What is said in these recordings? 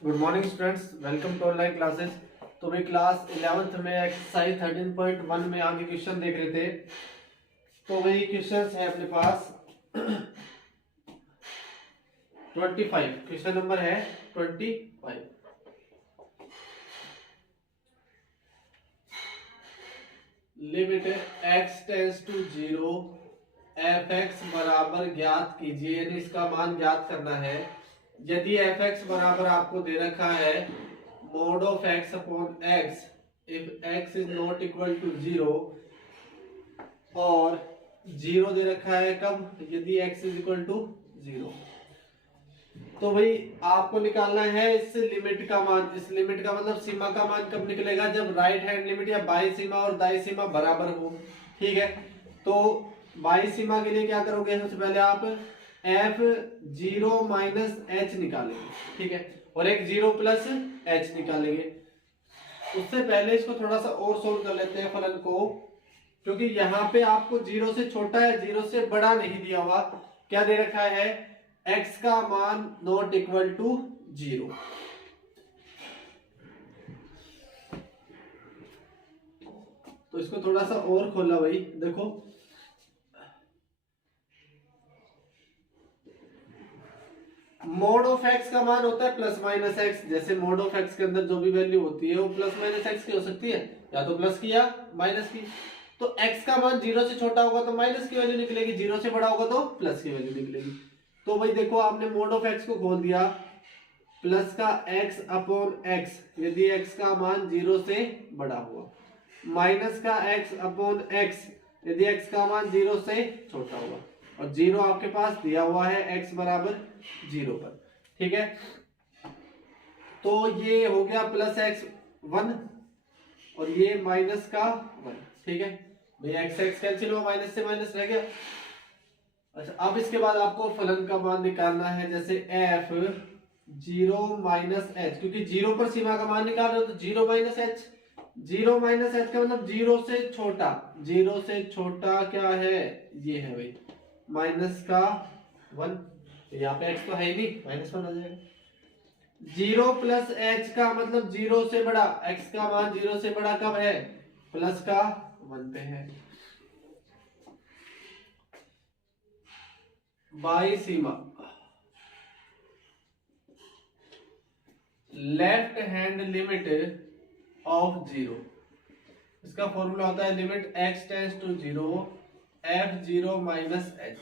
Good morning students, welcome to online classes. तो भी class 11th में एक्सरसाइज 13.1 में आगे क्वेश्चन देख रहे थे। तो वही क्वेश्चंस है अपने पास 25। क्वेश्चन नंबर है 25। Limit x tends to 0 f x बराबर ज्ञात कीजिए, यानी इसका मान ज्ञात करना है। यदि एफ एक्स बराबर आपको दे रखा है mod of x upon x, if x is not equal to 0, और 0 दे रखा है कब, यदि एक्स इज इक्वल टू 0। तो भाई आपको निकालना है इस लिमिट का मान। इस लिमिट का मतलब सीमा का मान कब निकलेगा, जब राइट हैंड लिमिट या बाई सीमा और दाई सीमा बराबर हो। ठीक है, तो बाई सीमा के लिए क्या करोगे, सबसे पहले आप f0 माइनस एच निकालेंगे। ठीक है, और एक 0 प्लस एच निकालेंगे। उससे पहले इसको थोड़ा सा और सोल्व कर लेते हैं फलन को, क्योंकि यहाँ पे आपको 0 से छोटा है, 0 से बड़ा नहीं दिया हुआ। क्या दे रखा है, x का मान नॉट इक्वल टू 0। तो इसको थोड़ा सा और खोला भाई, देखो मोड ऑफ एक्स का मान होता है प्लस माइनस एक्स। जैसे मोड ऑफ एक्स के अंदर जो भी वैल्यू होती है वो प्लस माइनस एक्स की हो सकती है, या तो प्लस की या माइनस की। तो x का मान 0 से छोटा होगा तो माइनस की वैल्यू निकलेगी, 0 से बड़ा होगा तो प्लस की वैल्यू निकलेगी। तो भाई देखो, आपने मोड ऑफ एक्स को खोल दिया, प्लस का x अपॉन एक्स यदि x का मान 0 से बड़ा हुआ, माइनस का x अपॉन एक्स यदि x का मान 0 से छोटा हुआ, और 0 आपके पास दिया हुआ है x बराबर 0 पर। ठीक है, तो ये हो गया प्लस एक्स 1 और ये माइनस का 1। ठीक है भाई, एक्स एक्स कैंसिल हुआ, माइनस से माइनस रह गया। अच्छा, अब इसके बाद आपको फलन का मान निकालना है, जैसे एफ 0 माइनस एच, क्योंकि 0 पर सीमा का मान निकाल रहे हो तो 0 माइनस एच। 0 माइनस एच का मतलब 0 से छोटा। 0 से छोटा क्या है, ये है भाई माइनस का 1। यहाँ पे x तो है ही नहीं, माइनस 1 आ जाएगा। 0 प्लस एच का मतलब 0 से बड़ा, x का मान 0 से बड़ा कब है, प्लस का 1 पे है। बाई सीमा लेफ्ट हैंड लिमिट ऑफ 0, इसका फॉर्मूला होता है limit x tends to 0 f0 minus h.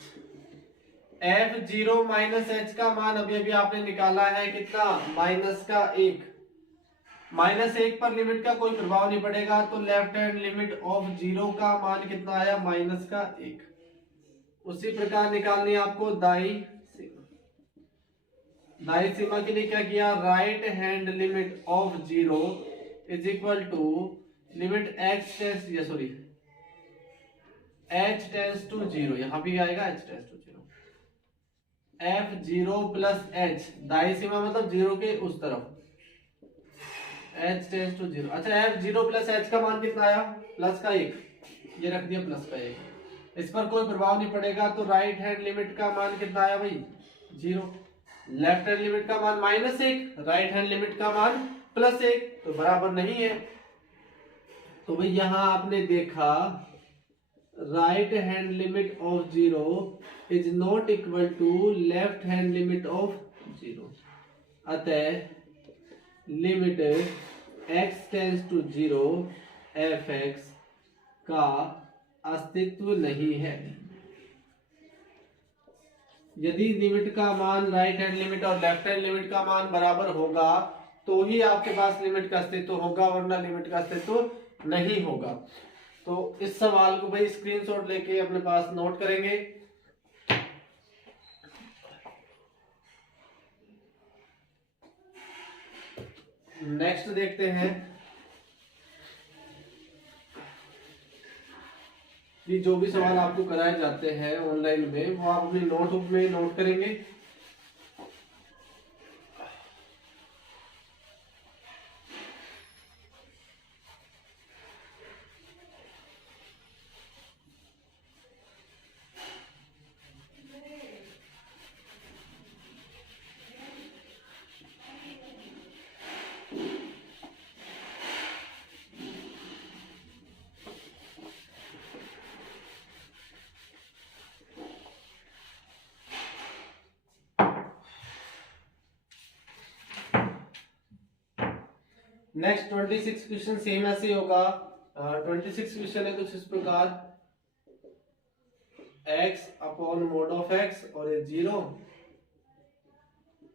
f0 minus H का मान अभी अभी आपने निकाला है कितना, माइनस का 1। माइनस 1 पर लिमिट का कोई प्रभाव नहीं पड़ेगा, तो लेफ्ट हैंड लिमिट ऑफ 0 का मान कितना आया, माइनस का 1। उसी प्रकार निकालनी है आपको दाई सीमा। दाई सीमा के लिए क्या किया, right hand limit of 0 is equal to limit x tends या सॉरी h टेंस टू 0, यहां भी आएगा h tends to 0, f0 plus h। दाई सीमा मतलब 0 के उस तरफ, h टेंस टू 0। अच्छा, f0 प्लस h का मान कितना आया, प्लस का 1, ये रख दिया प्लस का 1। इस पर कोई प्रभाव नहीं पड़ेगा, तो राइट हैंड लिमिट का मान कितना आया भाई, 0। लेफ्ट हैंड लिमिट का मान माइनस 1, राइट हैंड लिमिट का मान प्लस 1, तो बराबर नहीं है। तो भाई यहां आपने देखा right hand limit of 0 is not equal to left hand limit of 0। अतः limit x tends to 0 f x का अस्तित्व नहीं है। यदि लिमिट का मान राइट हैंड लिमिट और लेफ्ट हैंड लिमिट का मान बराबर होगा तो ही आपके पास लिमिट का अस्तित्व होगा, वरना लिमिट का अस्तित्व नहीं होगा। तो इस सवाल को भाई स्क्रीनशॉट लेके अपने पास नोट करेंगे। नेक्स्ट देखते हैं कि जो भी सवाल आपको कराए जाते हैं ऑनलाइन में वो आप अपनी नोटबुक में नोट करेंगे। नेक्स्ट 26 क्वेश्चन सेम ऐसे ही होगा। 26 क्वेश्चन है कुछ इस प्रकार, x upon mode of x और ये 0।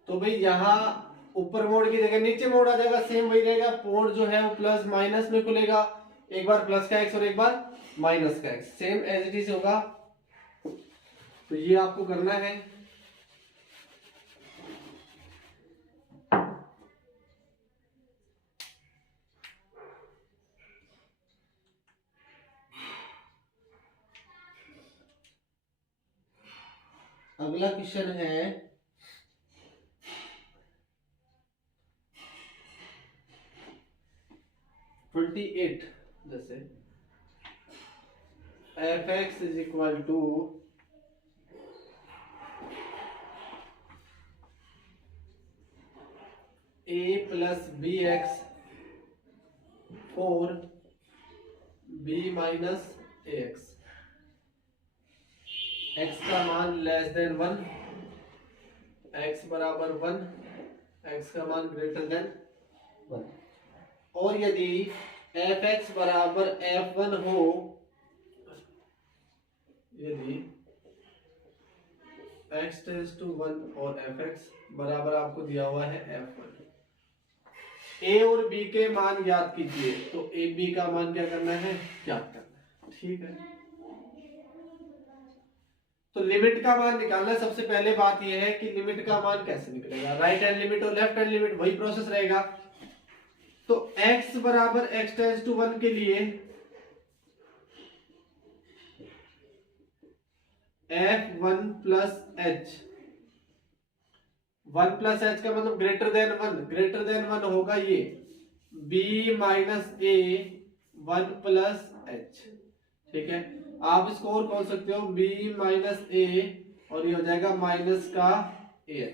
तो भाई यहाँ ऊपर मोड की जगह नीचे मोड आ जाएगा, सेम वही रहेगा। मोड जो है वो प्लस माइनस में खुलेगा, एक बार प्लस का x और एक बार माइनस का x, same as it is होगा। तो ये आपको करना है। अगला क्वेश्चन है 28, जैसे f(x) is equal to a plus b x for b minus a x, x का मान लेस देन 1, x बराबर 1, x का मान ग्रेटर देन 1। और यदि f(x) बराबर f1 हो, यदि x टेंड्स टू 1 और f(x) बराबर आपको दिया हुआ है f1, a और b के मान ज्ञात कीजिए। तो a b का मान क्या करना है, ज्ञात करना है। ठीक है, तो लिमिट का मान निकालना है। सबसे पहले बात यह है कि लिमिट का मान कैसे निकलेगा, राइट हैंड लिमिट और लेफ्ट हैंड लिमिट वही प्रोसेस रहेगा। तो x बराबर x टेंड्स टू 1 के लिए f1 plus h, 1 plus h का मतलब ग्रेटर देन 1, ग्रेटर देन 1 होगा ये b minus a 1 plus h। ठीक है, आप इसको और खोल सकते हो b माइनस a और ये हो जाएगा माइनस का ah।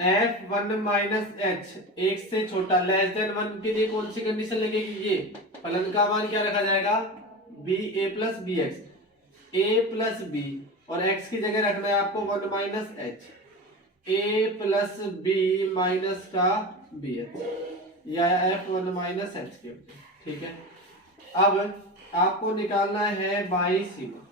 f1 माइनस h एक से छोटा लेस देन 1 के लिए कौन सी कंडीशन लगेगी, ये फलन का मान क्या रखा जाएगा, b a plus b x, a plus b और x की जगह रखना है आपको 1 minus h, a plus b minus का बी एक्स या f1 माइनस h के। ठीक है, अब आपको निकालना है बाई सीमा।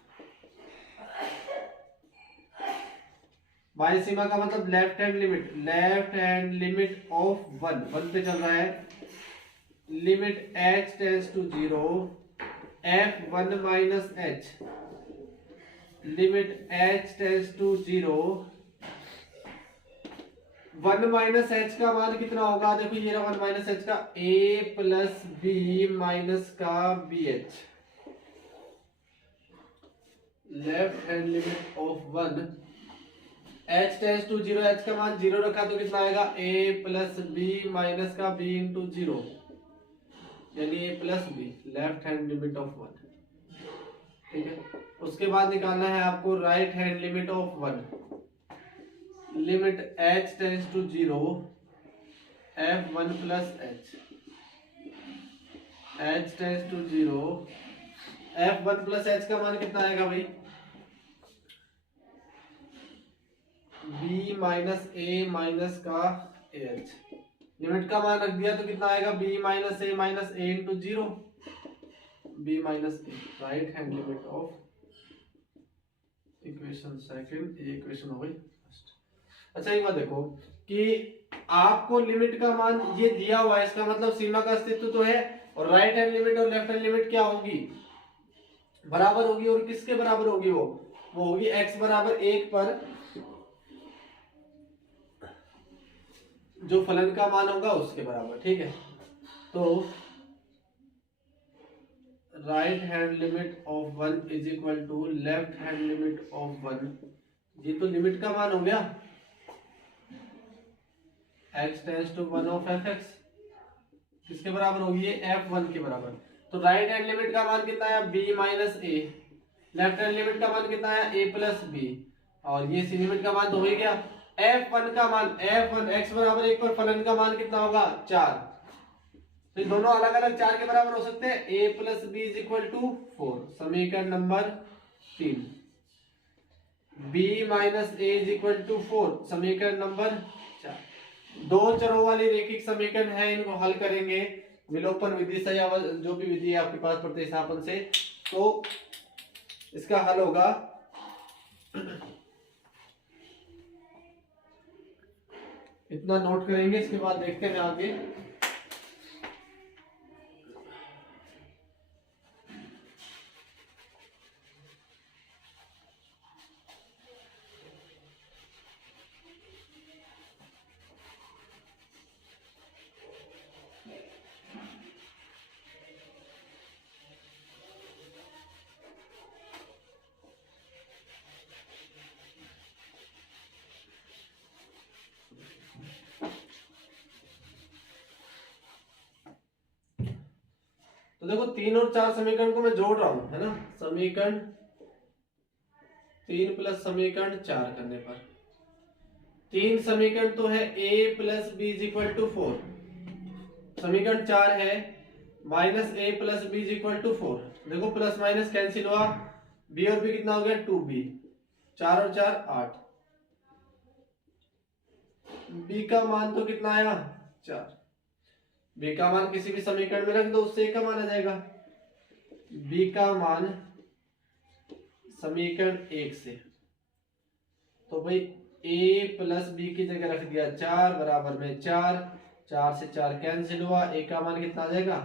बाई सीमा का मतलब left hand limit, left hand limit of 1 पे चल रहा है, limit h tends to 0 f1 minus h, limit h tends to 0 1 minus H का मान कितना होगा, देखो ये 1 माइनस एच का a प्लस बी माइनस का b h, left hand limit of 1 h tends to 0, h का मान 0 रखा तो कितना आएगा a प्लस बी माइनस का b इंटू 0 यानी a plus b, left hand limit of 1। ठीक है, उसके बाद निकालना है आपको right hand limit of 1, limit h tends to 0 f1 plus h, h tends to 0 f1 plus h का मान कितना आएगा भाई, b माइनस a माइनस का ah, लिमिट का मान रख दिया तो कितना आएगा b minus a into 0, b minus a, right hand limit of equation second, ये इक्वेशन हो गई। अच्छा एक बात देखो कि आपको लिमिट का मान ये दिया हुआ है, इसका मतलब सीमा का अस्तित्व तो है, और राइट हैंड लिमिट और लेफ्ट हैंड लिमिट क्या होगी, बराबर होगी। और किसके बराबर होगी, वो होगी x बराबर 1 पर जो फलन का मान होगा उसके बराबर। ठीक है, तो right hand limit of 1 is equal to left hand limit of 1, ये तो लिमिट का मान हो गया, x tends to 1 of fx किसके बराबर होगी, f1 के बराबर। तो राइट हैंड लिमिट का मान कितना है b minus a, left hand limit का मान कितना है a प्लस b, और ये सी लिमिट का मान तो हो ही गया। f1 का मान, f1 x बराबर 1 पर फलन का मान कितना होगा 4, तो ये दोनों अलग अलग 4 के बराबर हो सकते हैं। a plus b is equal to 4, समीकरण number 3। b minus a is equal to 4, समीकरण नंबर 4। दो चरों वाली रेखिक समीकरण है, इनको हल करेंगे विलोपन विधि से या जो भी विधि है आपके पास प्रतिस्थापन से। तो इसका हल होगा इतना नोट करेंगे, इसके बाद देखते हैं आगे। तो देखो 3 और 4 समीकरण को मैं जोड़ रहा हूं, है ना। समीकरण 3 प्लस समीकरण 4 करने पर 3 समीकरण तो है a plus b is equal to 4, समीकरण 4 है minus a plus b is equal to 4। देखो प्लस माइनस कैंसिल हुआ, b और b कितना हो गया 2b, 4 और 4 8, b का मान तो कितना आया 4, b का मान किसी भी समीकरण में रख दो, उससे a का मान आ जाएगा। b का मान समीकरण 1 से, तो भाई a प्लस बी की जगह रख दिया 4 बराबर में 4, 4 से 4 कैंसिल हुआ, a का मान कितना आ जाएगा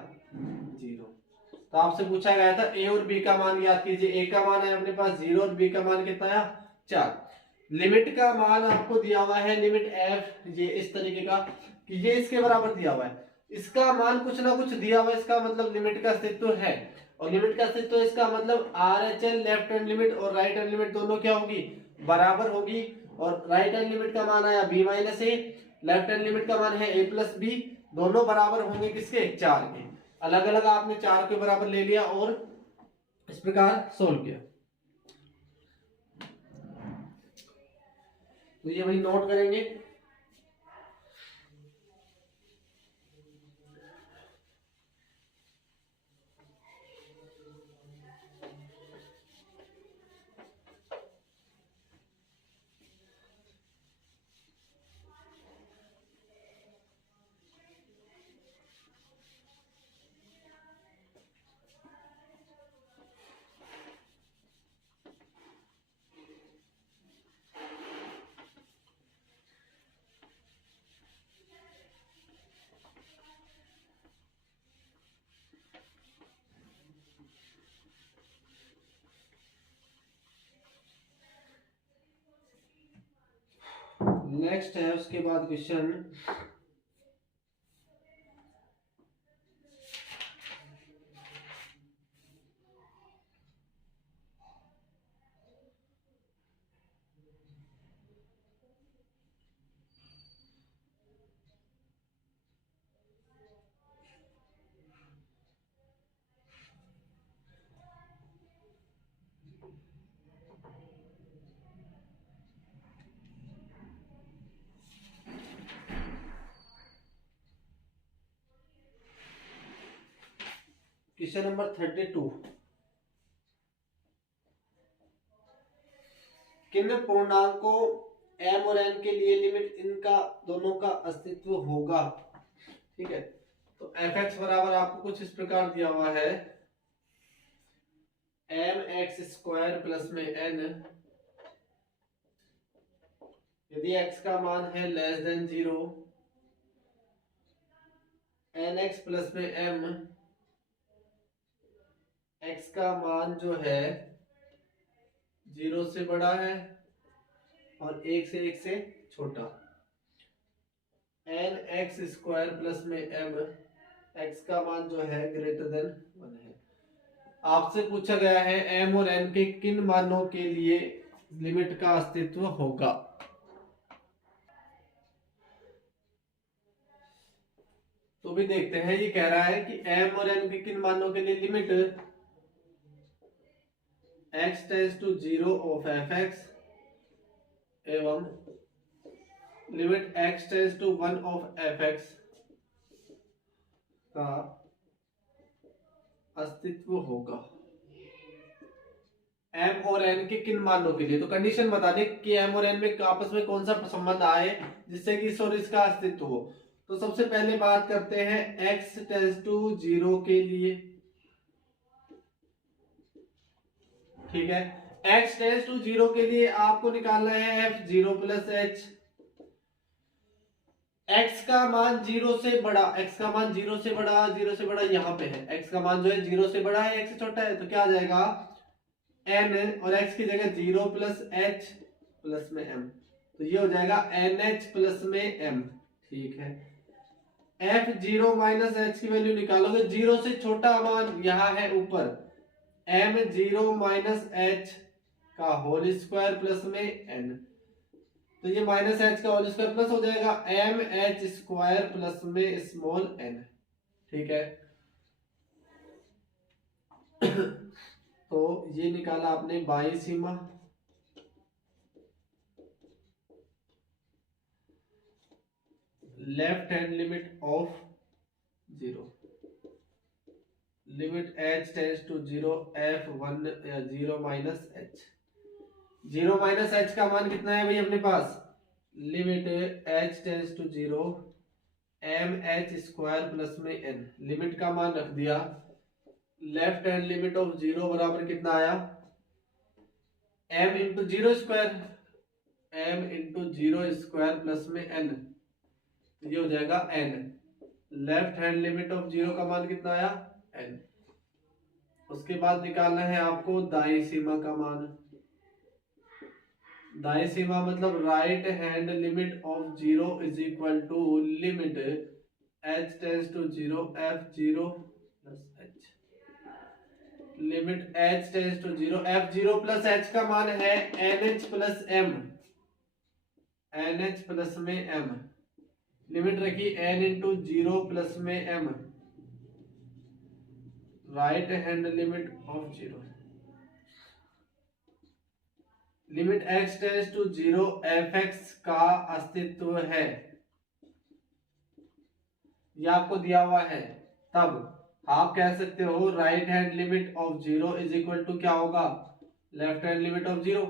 0। तो आपसे पूछा गया था a और b का मान याद कीजिए, a का मान है अपने पास 0 और b का मान कितना आया 4। लिमिट का मान आपको दिया हुआ है, लिमिट f ये इस तरीके का कि ये इसके बराबर दिया हुआ है, इसका मान कुछ ना कुछ दिया हुआ है, इसका मतलब लिमिट का अस्तित्व है। और लिमिट का अस्तित्व इसका मतलब RHL लेफ्ट हैंड लिमिट और राइट हैंड लिमिट दोनों क्या होगी बराबर होगी। और राइट हैंड लिमिट का मान आया b माइनस ए, लेफ्ट हैंड लिमिट का मान है a प्लस बी, दोनों बराबर होंगे किसके 4 के। अलग अलग आपने 4 के बराबर ले लिया और इस प्रकार सोल्व किया। तो ये वही नोट करेंगे। नेक्स्ट है उसके बाद क्वेश्चन क्वेश्चन नंबर 32। किन पूर्णांकों m और n के लिए लिमिट इनका दोनों का अस्तित्व होगा। ठीक है, तो f(x) बराबर आपको कुछ इस प्रकार दिया हुआ है mx² प्लस में n, यदि x का मान है लेस देन 0, nx प्लस में m, x का मान जो है 0 से बड़ा है और 1 से छोटा, nx² प्लस में m, x का मान जो है ग्रेटर देन 1 है। आपसे पूछा गया है m और n के किन मानों के लिए लिमिट का अस्तित्व होगा। तो भी देखते हैं, ये कह रहा है कि m और n के किन मानों के लिए limit x tends to 0 of f(x) एवं limit x tends to 1 of f(x) का अस्तित्व होगा। एम और एन के किन मानों के लिए। तो कंडीशन बता दे कि एम और एन में आपस में कौन सा संबंध आए जिससे कि इस और इसका अस्तित्व हो। तो सबसे पहले बात करते हैं एक्स टेंस टू 0 के लिए। ठीक है, एक्स टेंस टू 0 के लिए आपको निकालना है एफ 0 प्लस एच। x का मान 0 से बड़ा, x का मान 0 से बड़ा, 0 से बड़ा यहाँ पे है, x का मान जो है 0 से बड़ा है, x से छोटा है, तो क्या आ जाएगा n और x की जगह 0 प्लस h प्लस में m, तो ये हो जाएगा nh प्लस में m। ठीक है, f 0 माइनस h की वैल्यू निकालोगे, 0 से छोटा मान यहाँ है ऊपर, m 0 माइनस h का होल स्क्वायर प्लस में n, तो ये माइनस एच का होल स्क्वायर प्लस हो जाएगा एम एच स्क्वायर प्लस में स्मॉल एन। ठीक है, तो ये निकाला आपने बाई सीमा। Left hand limit of 0, limit h tends to 0 f 1 0 minus h। 0 minus h का मान कितना है भाई अपने पास, limit h tends to 0 M H square plus में n, लिमिट का मान रख दिया। लेफ्ट हैंड लिमिट ऑफ 0 बराबर कितना आया, m into 0 square, m into 0 square plus में n, ये हो जाएगा n। Left hand limit of 0 का मान कितना आया n। उसके बाद निकालना है आपको दाई सीमा का मान। दाई सीमा मतलब right hand limit of 0 is equal to limit h tends to 0 f 0 plus h, limit h tends to 0 f 0 plus h का मान है nh plus m, nh plus में m, लिमिट रखी n इंटू 0 प्लस में m, right hand limit of 0, limit x tends to 0 fx का अस्तित्व है, ये आपको दिया हुआ है, तब आप कह सकते हो right hand limit of 0 is equal to क्या होगा, लेफ्ट हैंड लिमिट ऑफ 0।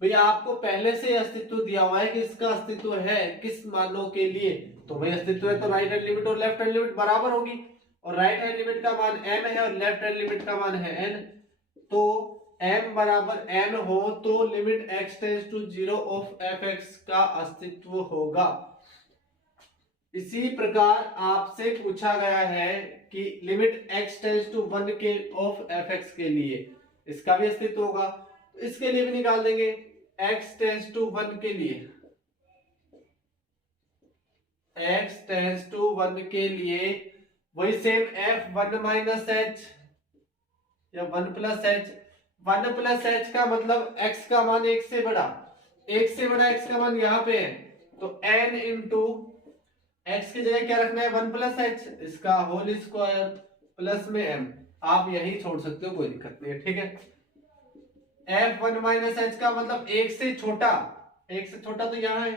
भैया आपको पहले से अस्तित्व दिया हुआ है कि इसका अस्तित्व है किस मानों के लिए, तो भाई अस्तित्व है तो राइट हैंड लिमिट और लेफ्ट हैंड लिमिट बराबर होगी, और राइट हैंड लिमिट का मान m है और लेफ्ट हैंड लिमिट का मान है n, तो m बराबर n हो तो limit x tends to 0 of fx का अस्तित्व होगा। इसी प्रकार आपसे पूछा गया है कि लिमिट x टेंड्स टू 1 के ऑफ fx के लिए इसका भी अस्तित्व होगा, तो इसके लिए भी निकाल देंगे x टेंड्स टू 1 के लिए, x टेंड्स टू 1 के लिए वही सेम f 1 माइनस h या 1 प्लस h, 1 प्लस h का मतलब x का मान 1 से बड़ा, 1 से बड़ा x का मान यहाँ पे है, तो n इंटू x की जगह क्या रखना है 1 प्लस h, इसका होल स्क्वायर प्लस में m, आप यही छोड़ सकते हो कोई दिक्कत नहीं है। ठीक है, f 1 माइनस h का मतलब 1 से छोटा, 1 से छोटा तो यहाँ है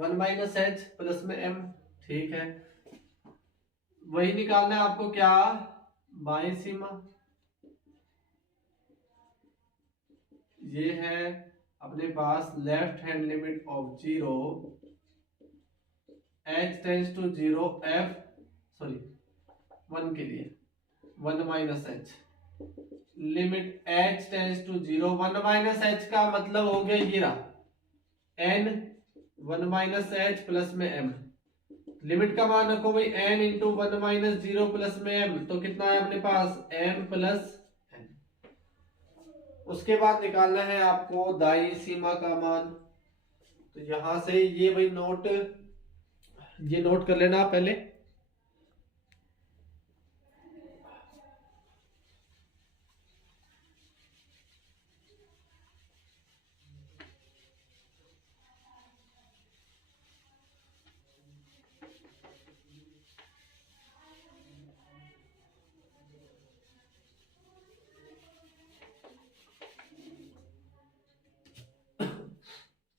1 माइनस h प्लस में m। ठीक है, वही निकालना है आपको क्या, बाई सीमा। ये है अपने पास left hand limit of 0 h tends to 0 f 1 के लिए 1 minus h, limit h tends to 0 1 minus h का मतलब हो गया ये रहा n 1 माइनस h प्लस में m, लिमिट का मान रखो भाई n इंटू 1 माइनस 0 प्लस में m, तो कितना है अपने पास m प्लस n। उसके बाद निकालना है आपको दाई सीमा का मान, तो यहां से ये भाई ये नोट कर लेना पहले।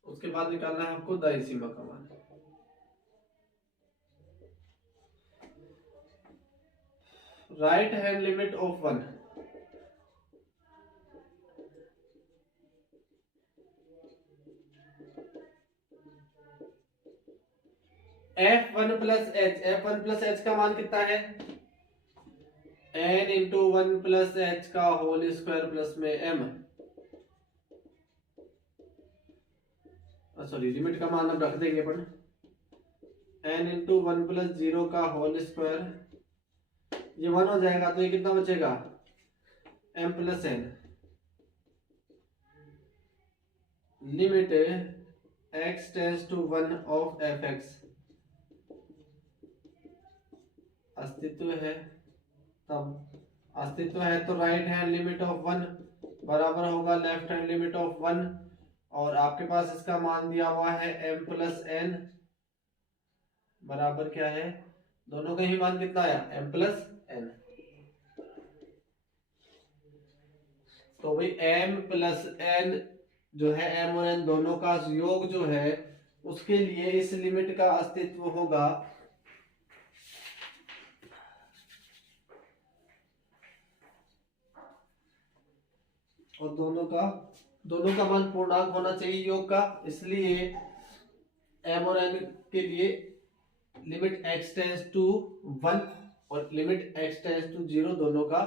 उसके बाद निकालना है आपको दाई सीमा का मान। Right hand limit of 1, f1 plus H, f1 plus H का मान कितना है, n इंटू 1 प्लस एच का होल स्क्वायर प्लस में m, सॉरी लिमिट का मान अब रख देंगे अपन, n इंटू 1 प्लस 0 का होल स्क्वायर, ये 1 हो जाएगा तो ये कितना बचेगा, m plus n, limit x tends to 1 of fx, अस्तित्व है, तब अस्तित्व है तो राइट हैंड लिमिट ऑफ 1 बराबर होगा लेफ्ट हैंड लिमिट ऑफ 1, और आपके पास इसका मान दिया हुआ है m प्लस n बराबर क्या है, दोनों का ही मान कितना आया, m प्लस n। तो भाई m प्लस n जो है, m और n दोनों का योग जो है, उसके लिए इस लिमिट का अस्तित्व होगा और दोनों का मान पूर्णांक होना चाहिए योग का, इसलिए m और n के लिए लिमिट x टेंड्स टू 1 और लिमिट x टेंड्स टू 0 दोनों का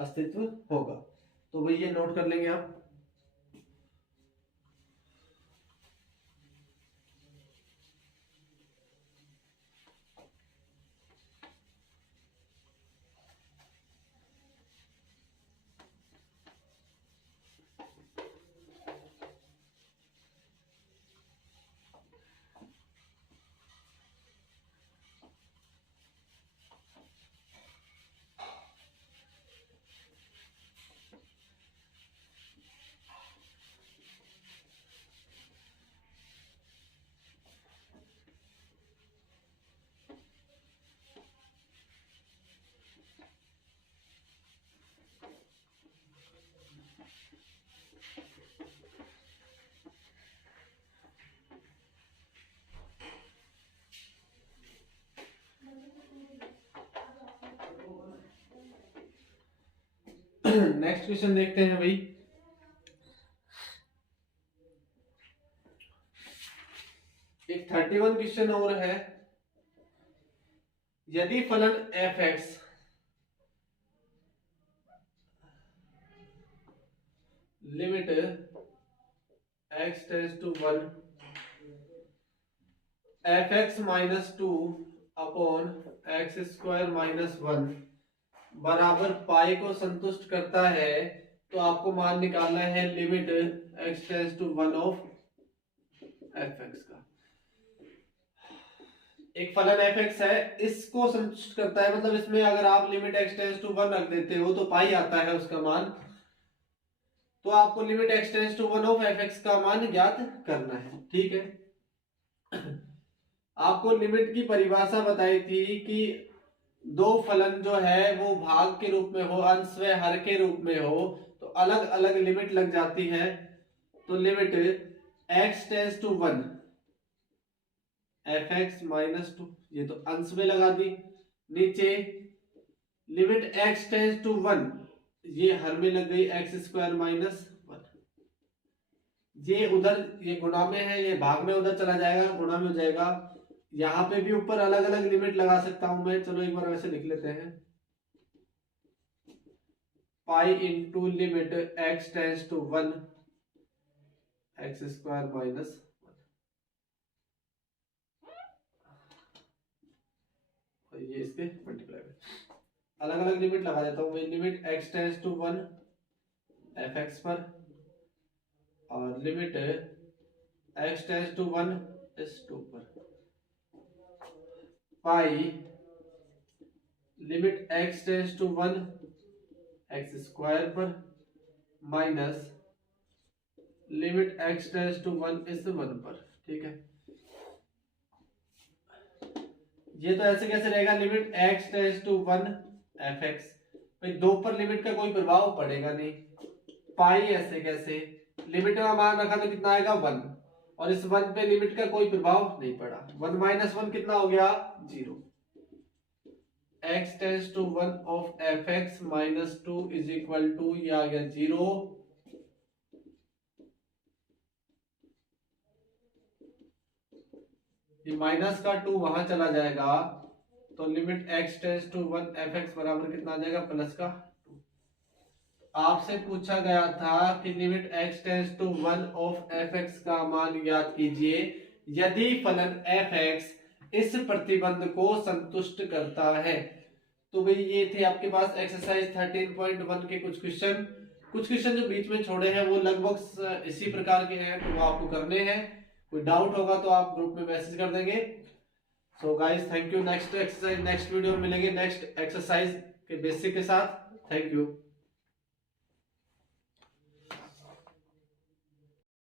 अस्तित्व होगा। तो भाई ये नोट कर लेंगे आप। नेक्स्ट क्वेश्चन देखते हैं भाई। एक 31 क्वेश्चन और है, यदि फलन f(x) limit x tends to 1 f(x minus 2 upon x square minus 1 बराबर पाई को संतुष्ट करता है, तो आपको मान निकालना है limit x tends to 1 of f(x) का। एक फलन f(x) है, इसको संतुष्ट करता है, मतलब इसमें अगर आप लिमिट x टेंड्स टू 1 रख देते हो तो पाई आता है उसका मान, तो आपको limit x tends to 1 of f(x) का मान ज्ञात करना है। ठीक है, आपको लिमिट की परिभाषा बताई थी कि दो फलन जो है वो भाग के रूप में हो, अंश व हर के रूप में हो, तो अलग अलग लिमिट लग जाती है। तो limit x tends to 1 f(x minus 2), ये तो अंश में लगा दी, नीचे लिमिट x टेंड्स टू 1, ये हर में लग गई x स्क्वायर माइनस 1, ये उधर ये गुणा में है, ये भाग में उधर चला जाएगा, गुणा में हो जाएगा। यहाँ पे भी ऊपर अलग अलग लिमिट लगा सकता हूं मैं, चलो एक बार वैसे लिख लेते हैं, pi into limit x tends to 1 x square minus 1, ये इसके मल्टीप्लाई में अलग अलग लिमिट लगा देता हूं मैं, limit x tends to 1 f(x) पर, और limit x tends to 1 s2 पर, pi limit x tends to 1 x square पर minus limit x tends to 1 इस 1 पर। ठीक है, ये तो ऐसे कैसे रहेगा, limit x tends to 1 f(x), भाई 2 पर लिमिट का कोई प्रभाव पड़ेगा नहीं, पाई ऐसे कैसे, लिमिट का मान रखा तो कितना आएगा 1, और इस 1 पे लिमिट का कोई प्रभाव नहीं पड़ा, 1 माइनस 1 कितना हो गया 0, x tends to 1 of f(x minus 2 is equal to, ये आ गया 0, ये माइनस का 2 वहां चला जाएगा, तो limit x tends to 1 fx बराबर कितना आ जाएगा, प्लस का 2। आपसे पूछा गया था कि limit x tends to 1 of fx का मान ज्ञात कीजिए यदि फलन fx इस प्रतिबंध को संतुष्ट करता है। तो भाई ये थे आपके पास एक्सरसाइज 13.1 के कुछ क्वेश्चन जो बीच में छोड़े हैं वो लगभग इसी प्रकार के हैं, तो वो आपको करने हैं। कोई डाउट होगा तो आप ग्रुप में मैसेज कर देंगे। So guys thank you. Next exercise next video में मिलेंगे नेक्स्ट एक्सरसाइज के बेसिक के साथ। Thank you.